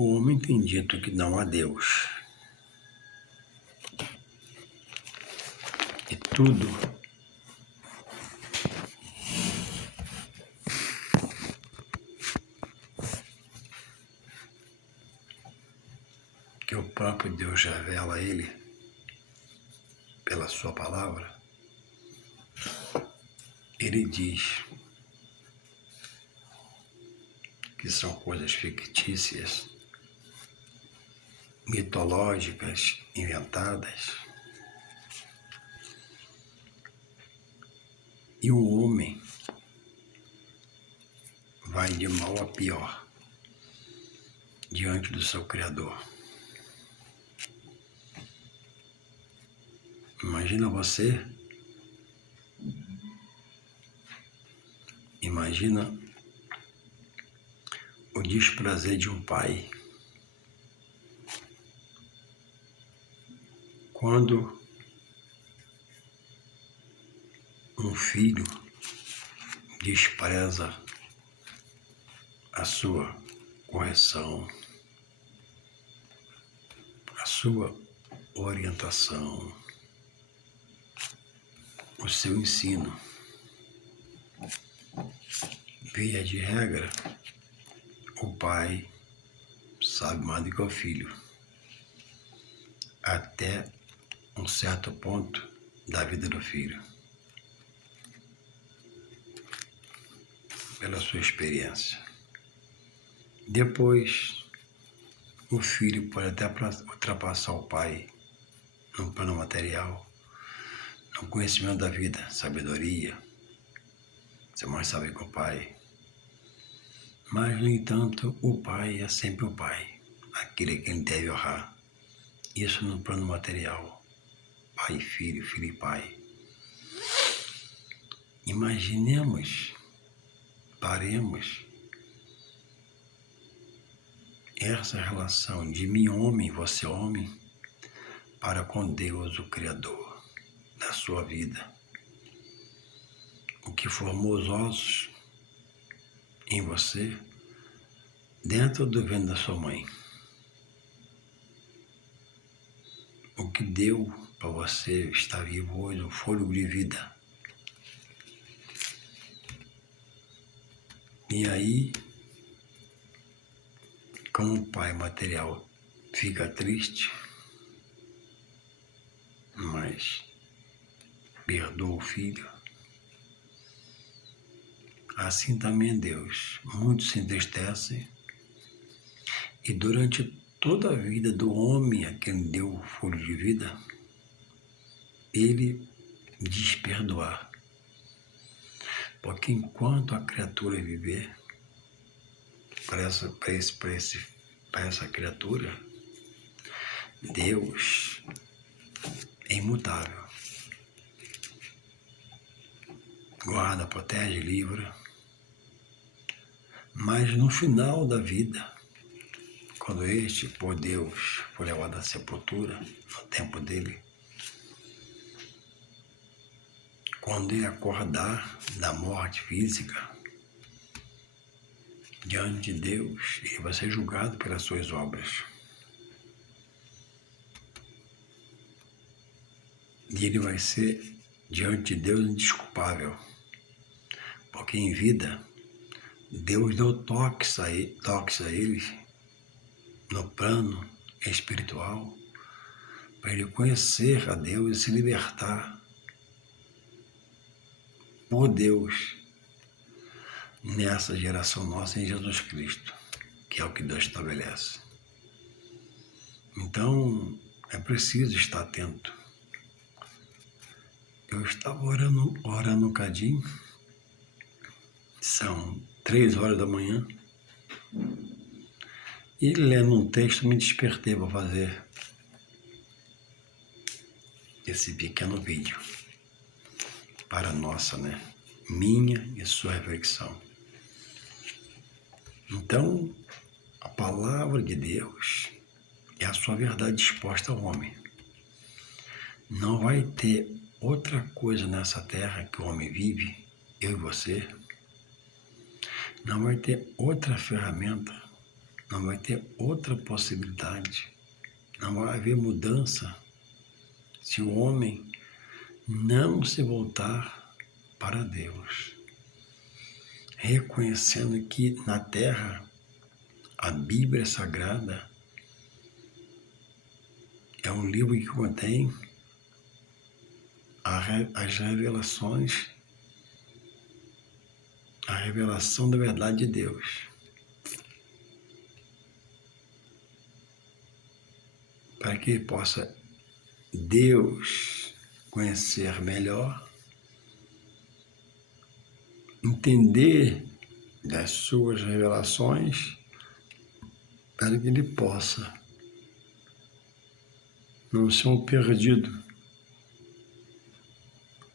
O homem tem dito que não há Deus. E tudo que o próprio Deus revela a ele pela sua palavra, ele diz que são coisas fictícias, mitológicas, inventadas. E o homem vai de mal a pior diante do seu Criador. Imagina você, imagina o desprazer de um pai quando um filho despreza a sua correção, a sua orientação, o seu ensino. Via de regra, o pai sabe mais do que o filho, até um certo ponto da vida do filho, pela sua experiência. Depois, o filho pode até ultrapassar o pai no plano material, no conhecimento da vida, sabedoria, ser mais sábio que o pai. Mas, no entanto, o pai é sempre o pai, aquele a quem ele deve honrar. Isso no plano material, pai e filho, filho e pai. Imaginemos, paremos essa relação de mim homem, você homem, para com Deus, o Criador da sua vida. O que formou os ossos em você dentro do ventre da sua mãe. O que deu para você estar vivo hoje, o fôlego de vida. E aí, como o pai material fica triste, mas perdoa o filho, assim também Deus muito se entristece e durante toda a vida do homem a quem deu o fôlego de vida, ele diz perdoar. Porque enquanto a criatura viver, para essa criatura, Deus é imutável. Guarda, protege, livra. Mas no final da vida, quando este, por Deus, for levado à sepultura, no tempo dele, quando ele acordar da morte física, diante de Deus, ele vai ser julgado pelas suas obras. E ele vai ser, diante de Deus, indesculpável. Porque em vida, Deus deu toques a ele no plano espiritual, para ele conhecer a Deus e se libertar por Deus nessa geração nossa em Jesus Cristo, que é o que Deus estabelece. Então, é preciso estar atento. Eu estava orando um cadinho, são 3 horas da manhã, e lendo um texto me despertei para fazer esse pequeno vídeo para nossa, minha e sua reflexão. Então, a palavra de Deus é a sua verdade exposta ao homem. Não vai ter outra coisa nessa terra que o homem vive, eu e você, não vai ter outra ferramenta não vai ter outra possibilidade, não vai haver mudança se o homem não se voltar para Deus, reconhecendo que na terra a Bíblia Sagrada é um livro que contém as revelações, a revelação da verdade de Deus. Para que ele possa Deus conhecer melhor, entender das suas revelações, para que ele possa não ser um perdido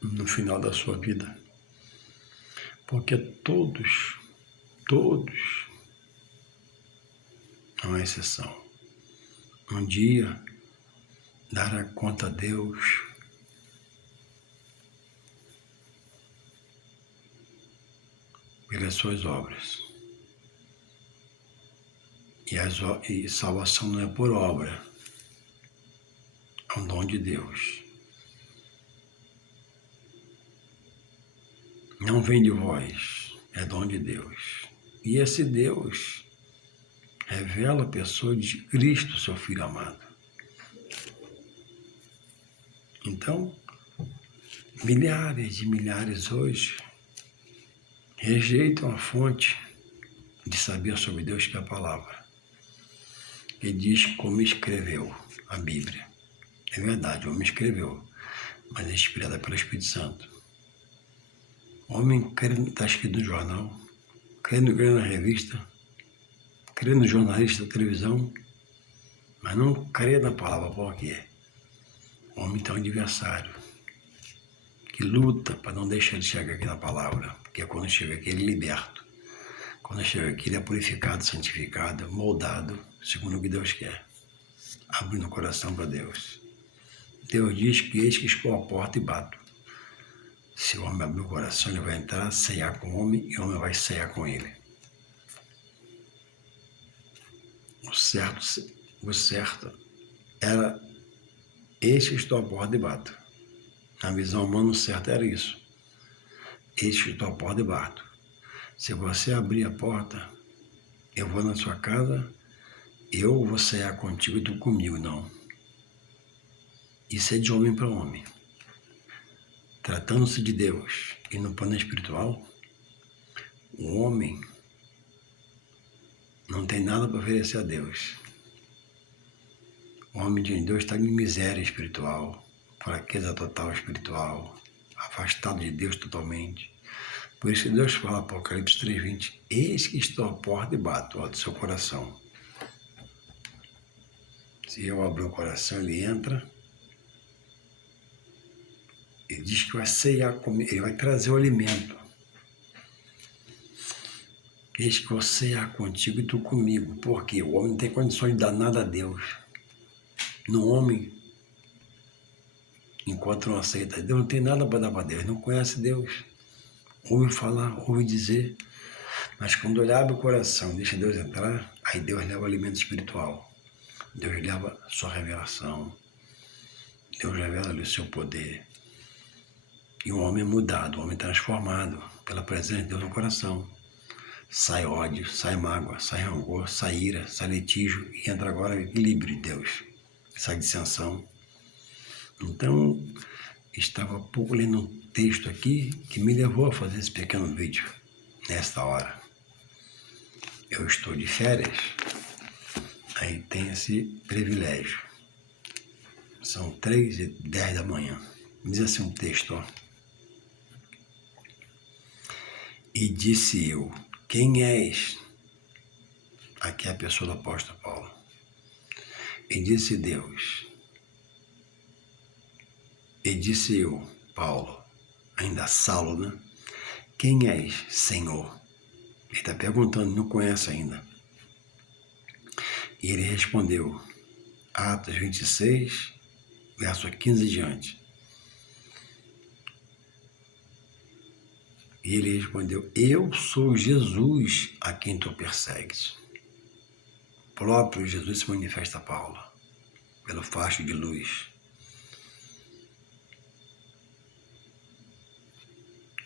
no final da sua vida. Porque todos, não há exceção, um dia dará conta a Deus pelas suas obras. E salvação não é por obra, é um dom de Deus. Não vem de vós, é dom de Deus. E esse Deus revela a pessoa de Cristo, seu Filho amado. Então, milhares de milhares hoje rejeitam a fonte de saber sobre Deus, que é a palavra. Ele diz como escreveu a Bíblia. É verdade, o homem escreveu, mas é inspirada pelo Espírito Santo. O homem crê no que está escrito no jornal, crê na revista, crê no jornalista da televisão, mas não crê na palavra. Por quê? O homem tem um adversário que luta para não deixar ele chegar aqui na palavra, porque quando chega aqui ele é liberto. Quando chega aqui ele é purificado, santificado, moldado, segundo o que Deus quer, abrindo o coração para Deus. Deus diz que eis que estou à porta e bato. Se o homem abrir o coração, ele vai entrar, ceiar com o homem, e o homem vai ceiar com ele. O certo era, eis que estou à porta e bato. Na visão humana, o certo era isso. Eis que estou à porta e bato. Se você abrir a porta, eu vou na sua casa, eu vou ceiar contigo e tu comigo, não. Isso é de homem para homem. Tratando-se de Deus e no plano espiritual, o homem não tem nada para oferecer a Deus. O homem de Deus está em miséria espiritual, fraqueza total espiritual, afastado de Deus totalmente. Por isso que Deus fala, Apocalipse 3:20, eis que estou à porta e bato, ó, do seu coração. Se eu abrir o coração, ele entra. Ele diz que vai ceiar comigo, ele vai trazer o alimento. Eis que vou ceiar contigo e tu comigo. Por quê? O homem não tem condições de dar nada a Deus. No homem, enquanto não aceita Deus, não tem nada para dar para Deus. Não conhece Deus. Ouve falar, ouve dizer. Mas quando ele abre o coração, deixa Deus entrar, aí Deus leva o alimento espiritual. Deus leva a sua revelação. Deus revela-lhe o seu poder. E o homem é mudado, o homem é transformado pela presença de Deus no coração. Sai ódio, sai mágoa, sai rancor, sai ira, sai litígio e entra agora o equilíbrio de Deus. Sai dissensão. Então, estava há pouco lendo um texto aqui que me levou a fazer esse pequeno vídeo nesta hora. Eu estou de férias, aí tem esse privilégio. São 3:10 da manhã. Diz assim um texto, ó. E disse eu, quem és? Aqui é a pessoa do apóstolo Paulo. E disse Deus. E disse eu, Paulo, ainda Saulo, né? Quem és, Senhor? Ele está perguntando, não conhece ainda. E ele respondeu, Atos 26, verso 15 diante. E ele respondeu, eu sou Jesus a quem tu persegues. próprio Jesus se manifesta a Paulo, pelo facho de luz.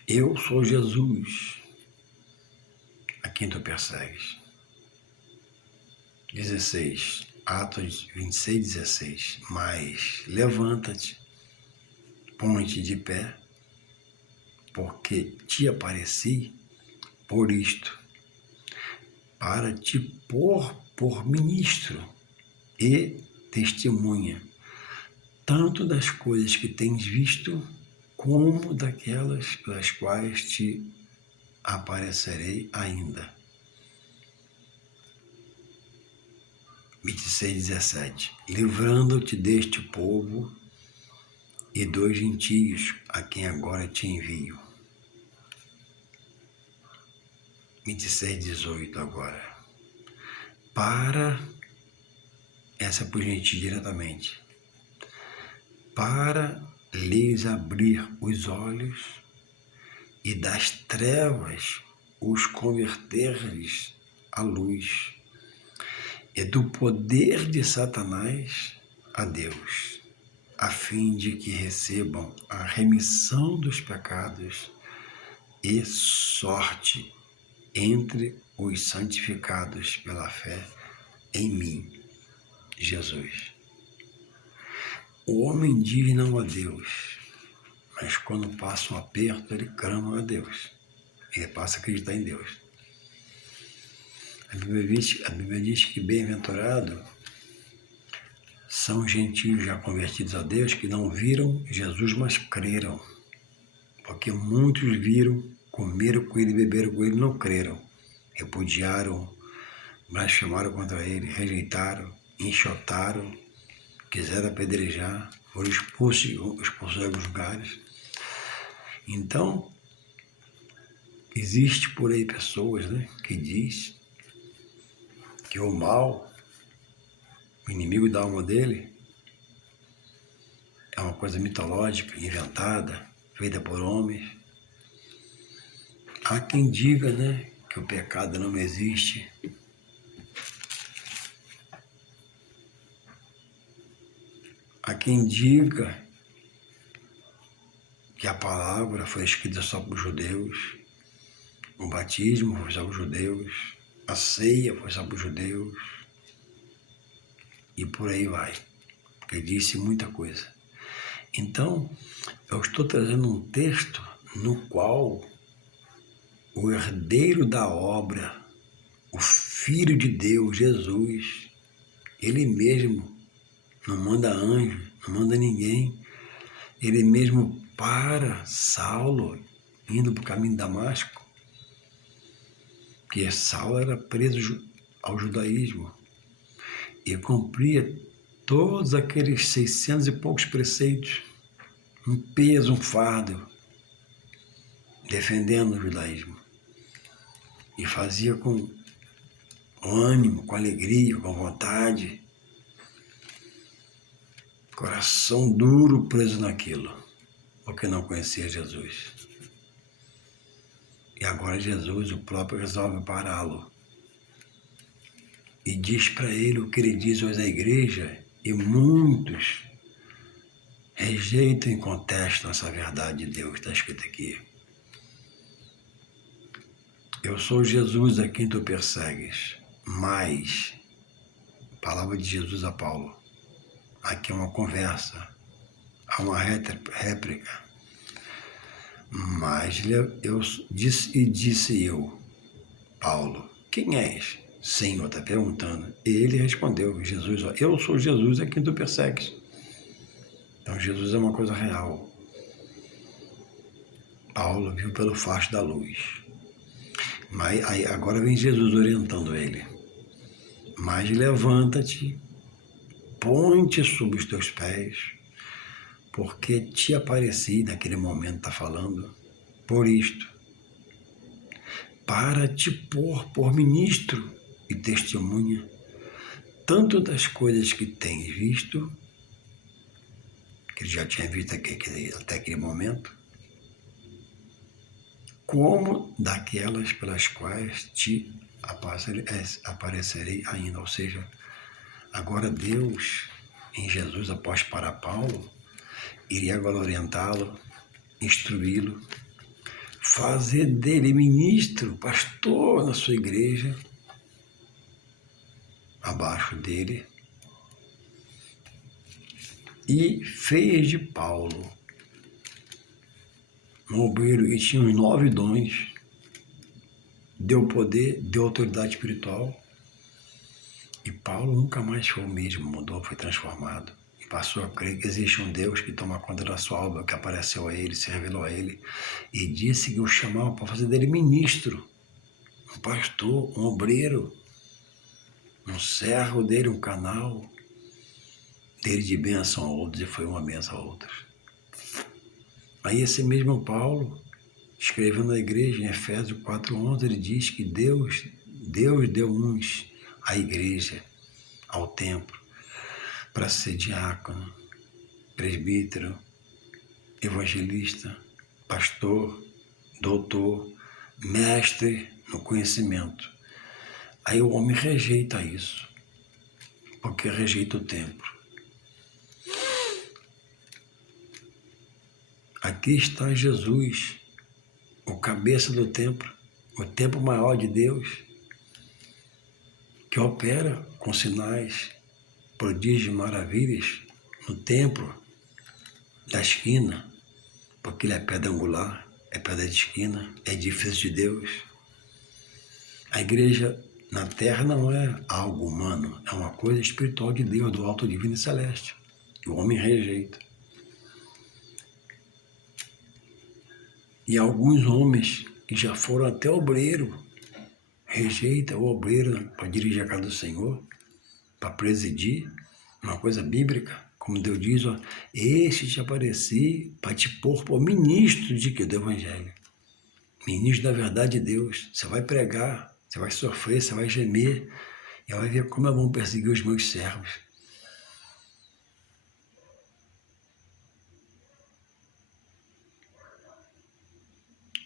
Eu sou Jesus, a quem tu persegues. 16, Atos 26, 16. Mas levanta-te, põe-te de pé, porque te apareci por isto, para te pôr por ministro e testemunha, tanto das coisas que tens visto, como daquelas pelas quais te aparecerei ainda. 26, 17. Livrando-te deste povo e dos gentios, a quem agora te envio. 26, 18 agora. Essa é por gentios diretamente. Para lhes abrir os olhos e das trevas os converteres à luz, e do poder de Satanás a Deus, a fim de que recebam a remissão dos pecados e sorte entre os santificados pela fé em mim, Jesus. O homem diz não a Deus, mas quando passa um aperto, ele clama a Deus. Ele passa a acreditar em Deus. A Bíblia diz que bem-aventurado são os gentios já convertidos a Deus que não viram Jesus, mas creram. Porque muitos viram, comeram com ele, beberam com ele, não creram. Repudiaram, blasfemaram contra ele, rejeitaram, enxotaram, quiseram apedrejar, foram expulsos de alguns lugares. Então, existe por aí pessoas, que diz que o mal, o inimigo da alma dele, é uma coisa mitológica, inventada, feita por homens. Há quem diga, que o pecado não existe. Há quem diga que a palavra foi escrita só para os judeus, o batismo foi só para os judeus, a ceia foi só para os judeus, e por aí vai, porque disse muita coisa. Então, eu estou trazendo um texto no qual o herdeiro da obra, o Filho de Deus, Jesus, ele mesmo não manda anjo, não manda ninguém, ele mesmo para Saulo, indo para o caminho de Damasco, porque Saulo era preso ao judaísmo e cumpria todos aqueles 600 e poucos preceitos, um peso, um fardo, defendendo o judaísmo. E fazia com ânimo, com alegria, com vontade, coração duro preso naquilo, porque não conhecia Jesus. E agora Jesus, o próprio, resolve pará-lo. E diz para ele o que ele diz hoje à igreja, e muitos rejeitam e contestam essa verdade de Deus, está escrito aqui. Eu sou Jesus a quem tu persegues, mas, palavra de Jesus a Paulo, aqui é uma conversa, há uma réplica. Mas disse eu, Paulo, quem és? Senhor, está perguntando. E ele respondeu, Jesus, eu sou Jesus a quem tu persegues. Então Jesus é uma coisa real. Paulo viu pelo facho da luz. Mas aí, agora vem Jesus orientando ele. Mas levanta-te, põe-te sobre os teus pés, porque te apareci, naquele momento está falando, por isto, para te pôr por ministro e testemunha, tanto das coisas que tens visto, que ele já tinha visto até aquele momento, como daquelas pelas quais te aparecerei ainda. Ou seja, agora Deus, em Jesus, após para Paulo, iria agora orientá-lo, instruí-lo, fazer dele ministro, pastor na sua igreja, abaixo dele, e fez de Paulo um obreiro que tinha os 9 dons, deu poder, deu autoridade espiritual, e Paulo nunca mais foi o mesmo, mudou, foi transformado, e passou a crer que existe um Deus que toma conta da sua obra, que apareceu a ele, se revelou a ele, e disse que o chamava para fazer dele ministro, um pastor, um obreiro, um servo dele, um canal dele de bênção a outros, e foi uma bênção a outros. Aí esse mesmo Paulo, escrevendo na igreja, em Efésios 4:11, ele diz que Deus deu uns à igreja, ao templo, para ser diácono, presbítero, evangelista, pastor, doutor, mestre no conhecimento. Aí o homem rejeita isso, porque rejeita o templo. Aqui está Jesus, o cabeça do templo, o templo maior de Deus, que opera com sinais, prodígios e maravilhas no templo da esquina, porque ele é pedra angular, é pedra de esquina, é edifício de Deus. A igreja na terra não é algo humano, é uma coisa espiritual de Deus, do alto divino e celeste, que o homem rejeita. E alguns homens que já foram até obreiro, rejeita o obreiro para dirigir a casa do Senhor, para presidir, uma coisa bíblica, como Deus diz, ó, este te apareci para te pôr por ministro de que? Do Evangelho. Ministro da verdade de Deus. Você vai pregar, você vai sofrer, você vai gemer, e vai ver como é bom perseguir os meus servos.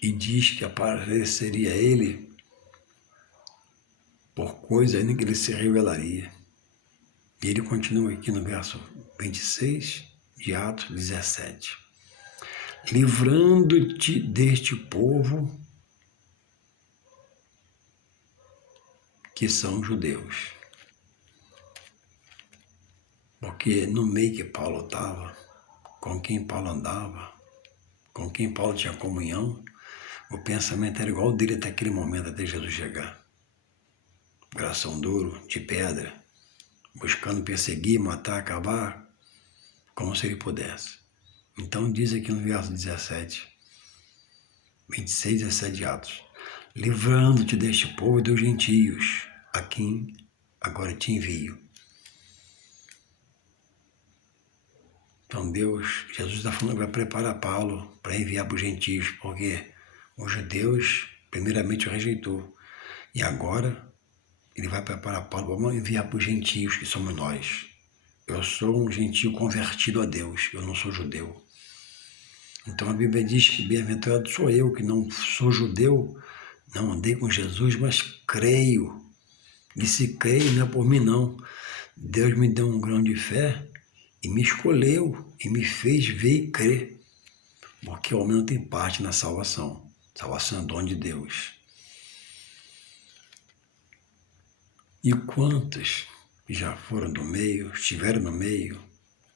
E diz que apareceria ele por coisa ainda que ele se revelaria. E ele continua aqui no verso 26 de Atos 17. Livrando-te deste povo que são judeus. Porque no meio que Paulo estava, com quem Paulo andava, com quem Paulo tinha comunhão, o pensamento era igual dele até aquele momento, até Jesus chegar. Coração duro, de pedra, buscando perseguir, matar, acabar, como se ele pudesse. Então diz aqui no verso 17, 26, 17 de Atos, livrando-te deste povo e dos gentios, a quem agora te envio. Então Jesus está falando que vai preparar Paulo para enviar para os gentios, porque os judeus primeiramente o rejeitou, e agora ele vai preparar Paulo para enviar para os gentios, que somos nós. Eu sou um gentio convertido a Deus, eu não sou judeu. Então a Bíblia diz que bem-aventurado sou eu, que não sou judeu, não andei com Jesus, mas creio. E se creio, não é por mim não. Deus me deu um grão de fé e me escolheu e me fez ver e crer. Porque o homem não tem parte na salvação. Salvação é dom de Deus. E quantos já foram do meio, estiveram no meio,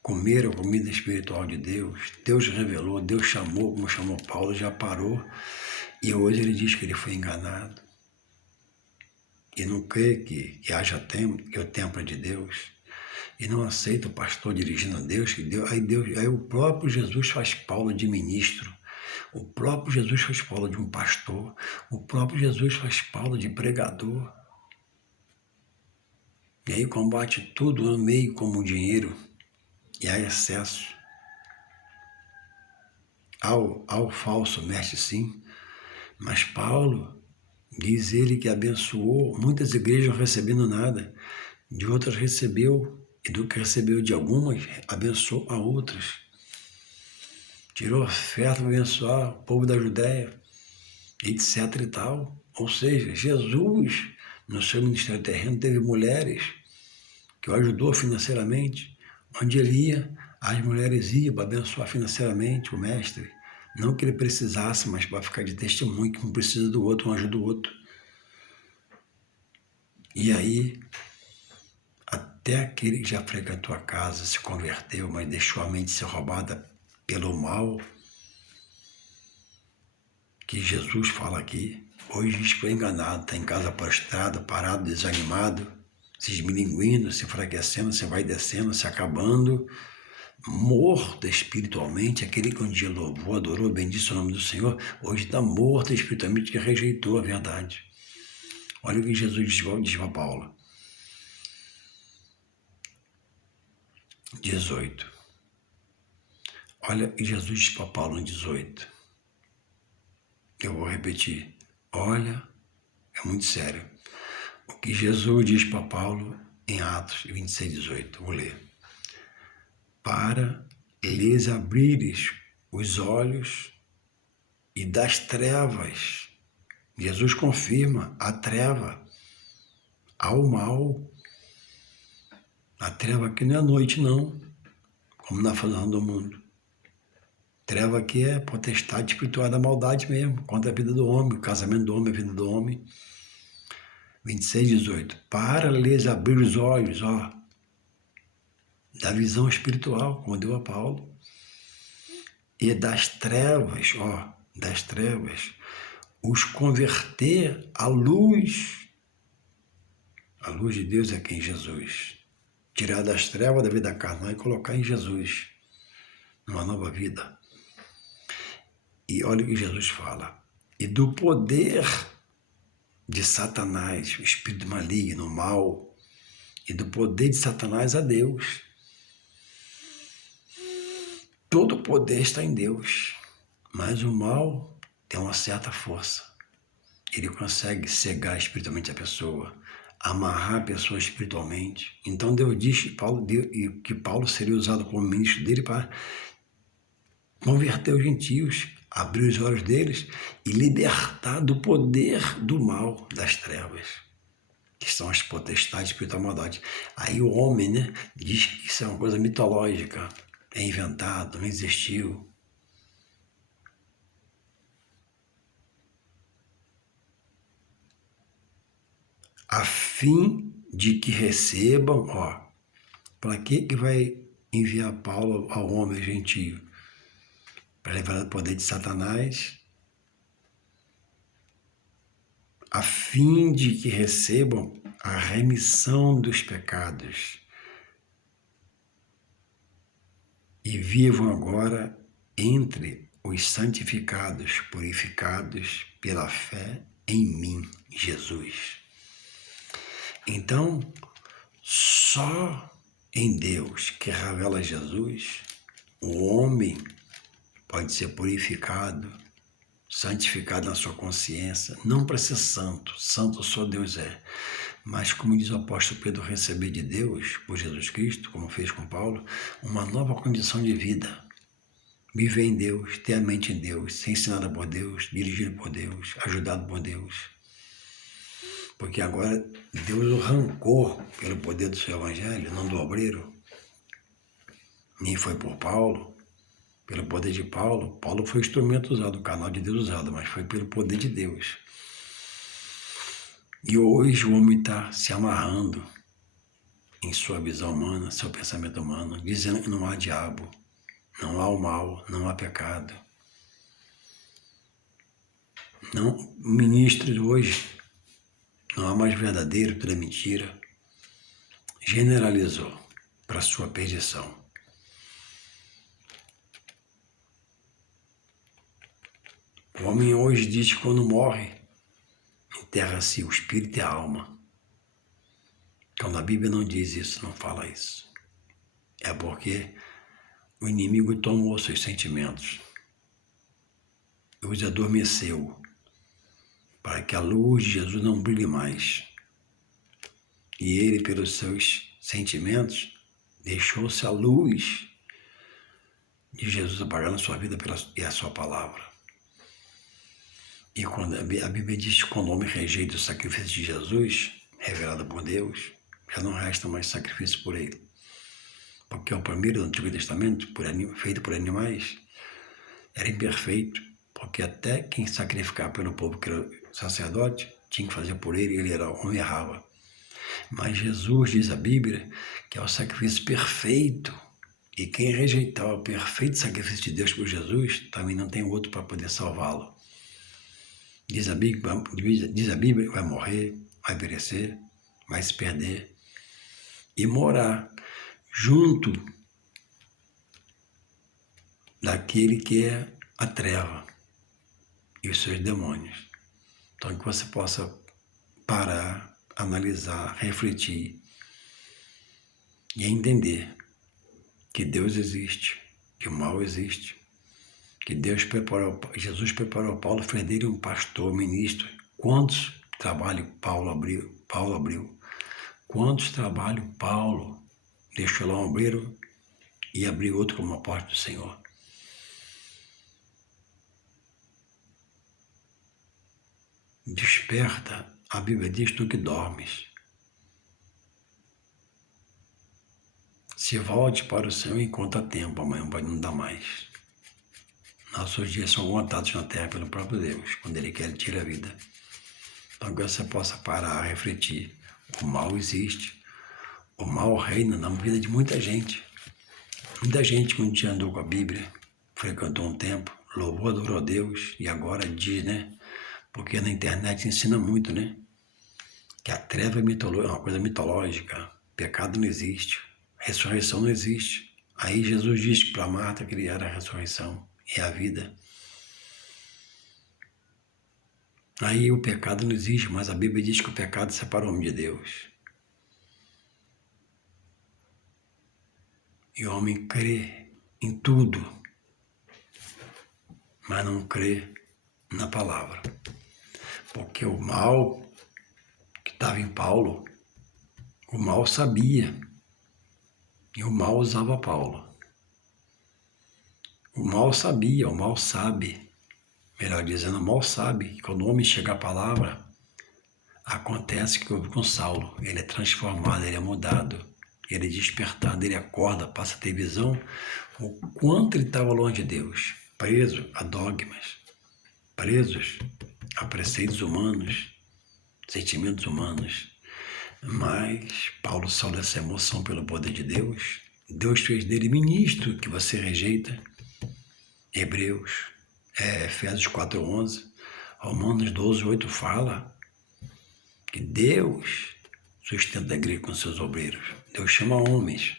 comeram a comida espiritual de Deus, Deus revelou, Deus chamou, como chamou Paulo, já parou, e hoje ele diz que ele foi enganado. E não crê que haja tempo, que o templo é de Deus, e não aceita o pastor dirigindo a Deus, aí o próprio Jesus faz Paulo de ministro, o próprio Jesus faz Paulo de um pastor, o próprio Jesus faz Paulo de pregador. E aí combate tudo no meio como o dinheiro, e há excesso. Ao falso mestre sim, mas Paulo, diz ele que abençoou muitas igrejas não recebendo nada, de outras recebeu, e do que recebeu de algumas, abençoou a outras. Tirou oferta para abençoar o povo da Judéia, etc e tal. Ou seja, Jesus, no seu ministério terreno, teve mulheres que o ajudou financeiramente. Onde ele ia, as mulheres iam para abençoar financeiramente o mestre. Não que ele precisasse, mas para ficar de testemunho, que um precisa do outro, um ajuda o outro. E aí, até aquele que já frequentou a casa, se converteu, mas deixou a mente ser roubada pelo mal, que Jesus fala aqui, hoje diz que foi enganado, está em casa prostrado, parado, desanimado, se esmilinguindo, se enfraquecendo, se vai descendo, se acabando, morto espiritualmente. Aquele que um dia louvou, adorou, bendisse o nome do Senhor, hoje está morto espiritualmente, que rejeitou a verdade. Olha o que Jesus diz para Paulo. 18. Olha o que Jesus diz para Paulo no 18. Eu vou repetir. Olha, é muito sério. O que Jesus diz para Paulo em Atos 26, 18. Vou ler. Para lhes abrires os olhos e das trevas. Jesus confirma a treva, ao mal. A treva aqui não é a noite, não, como na fazenda do mundo. Treva aqui é potestade espiritual da maldade mesmo, contra a vida do homem, o casamento do homem, a vida do homem. 26, 18. Para lhes abrir os olhos, da visão espiritual, como deu a Paulo, e das trevas, os converter à luz. A luz de Deus é quem? Jesus. Tirar das trevas da vida carnal e colocar em Jesus, numa nova vida. E olha o que Jesus fala. E do poder de Satanás, o espírito maligno, o mal, e do poder de Satanás a Deus. Todo o poder está em Deus, mas o mal tem uma certa força. Ele consegue cegar espiritualmente a pessoa, amarrar a pessoa espiritualmente. Então Deus diz que Paulo seria usado como ministro dele para converter os gentios, abrir os olhos deles e libertar do poder do mal, das trevas, que são as potestades espiritual da maldade. Aí o homem, diz que isso é uma coisa mitológica, é inventado, não existiu. A fim de que recebam, para que vai enviar Paulo ao homem gentio? Para levar o poder de Satanás, a fim de que recebam a remissão dos pecados e vivam agora entre os santificados, purificados pela fé em mim, Jesus. Então, só em Deus, que revela Jesus, o homem pode ser purificado, santificado na sua consciência, não para ser santo, santo só Deus é, mas como diz o apóstolo Pedro, receber de Deus, por Jesus Cristo, como fez com Paulo, uma nova condição de vida, viver em Deus, ter a mente em Deus, ser ensinado por Deus, dirigido por Deus, ajudado por Deus, porque agora Deus o arrancou pelo poder do seu evangelho, não do obreiro, nem foi por Paulo, pelo poder de Paulo. Paulo foi o instrumento usado, o canal de Deus usado, mas foi pelo poder de Deus. E hoje o homem está se amarrando em sua visão humana, seu pensamento humano, dizendo que não há diabo, não há o mal, não há pecado. Não, ministros hoje, não há mais verdadeiro, tudo é mentira. Generalizou para sua perdição. O homem hoje diz que quando morre, enterra-se o espírito e a alma. Quando a Bíblia não diz isso, não fala isso. É porque o inimigo tomou seus sentimentos e os adormeceu para que a luz de Jesus não brilhe mais. E ele, pelos seus sentimentos, deixou-se a luz de Jesus apagar na sua vida e a sua palavra. E quando a Bíblia diz que quando o homem rejeita o sacrifício de Jesus, revelado por Deus, já não resta mais sacrifício por ele. Porque o primeiro do Antigo Testamento, feito por animais, era imperfeito, porque até quem sacrificava pelo povo, que era sacerdote, tinha que fazer por ele, ele era homem, errava. Mas Jesus, diz a Bíblia, que é o sacrifício perfeito. E quem rejeitar o perfeito sacrifício de Deus por Jesus, também não tem outro para poder salvá-lo. Diz a Bíblia que vai morrer, vai perecer, vai se perder e morar junto daquele que é a treva e os seus demônios. Então que você possa parar, analisar, refletir e entender que Deus existe, que o mal existe, que Jesus preparou Paulo, fez dele um pastor, ministro. Quantos trabalhos Paulo abriu? Quantos trabalhos Paulo deixou lá um obreiro e abriu outro como a porta do Senhor? Desperta, a Bíblia diz, tu que dormes. Se volte para o Senhor enquanto há tempo, amanhã não dá mais. Nossos dias são contados na terra pelo próprio Deus, quando Ele quer, Ele tira a vida. Então que você possa parar, refletir. O mal existe. O mal reina na vida de muita gente. Muita gente que um dia andou com a Bíblia, frequentou um tempo, louvou, adorou a Deus e agora diz, né? Porque na internet ensina muito, né? Que a treva é uma coisa mitológica. Pecado não existe. Ressurreição não existe. Aí Jesus disse para Marta que Ele era a ressurreição e a vida. Aí o pecado não existe, mas a Bíblia diz que o pecado separa o homem de Deus. E o homem crê em tudo, mas não crê na palavra. Porque o mal que estava em Paulo, o mal sabia. E o mal usava Paulo. O mal sabia, o mal sabe. Melhor dizendo, o mal sabe que quando o homem chega à palavra, acontece o que houve com Saulo. Ele é transformado, ele é mudado, ele é despertado, ele acorda, passa a ter visão o quanto ele estava longe de Deus, preso a dogmas, presos a preceitos humanos, sentimentos humanos. Mas Paulo salva essa emoção pelo poder de Deus. Deus fez dele ministro que você rejeita. Efésios 4:11, Romanos 12:8 fala que Deus sustenta a igreja com seus obreiros. Deus chama homens.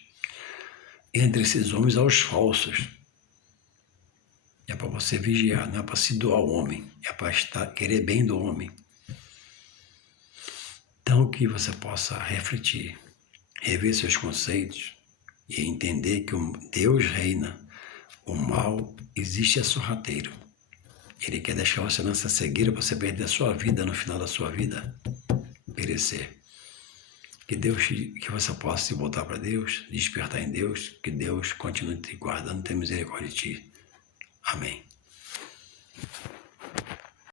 Entre esses homens há os falsos. É para você vigiar, não é para se doar ao homem, é para querer bem do homem. Então que você possa refletir, rever seus conceitos e entender que Deus reina. O mal existe, é sorrateiro. Ele quer deixar você nessa cegueira para você perder a sua vida, no final da sua vida, perecer. Que você possa se voltar para Deus, despertar em Deus, que Deus continue te guardando, ter misericórdia de ti. Amém.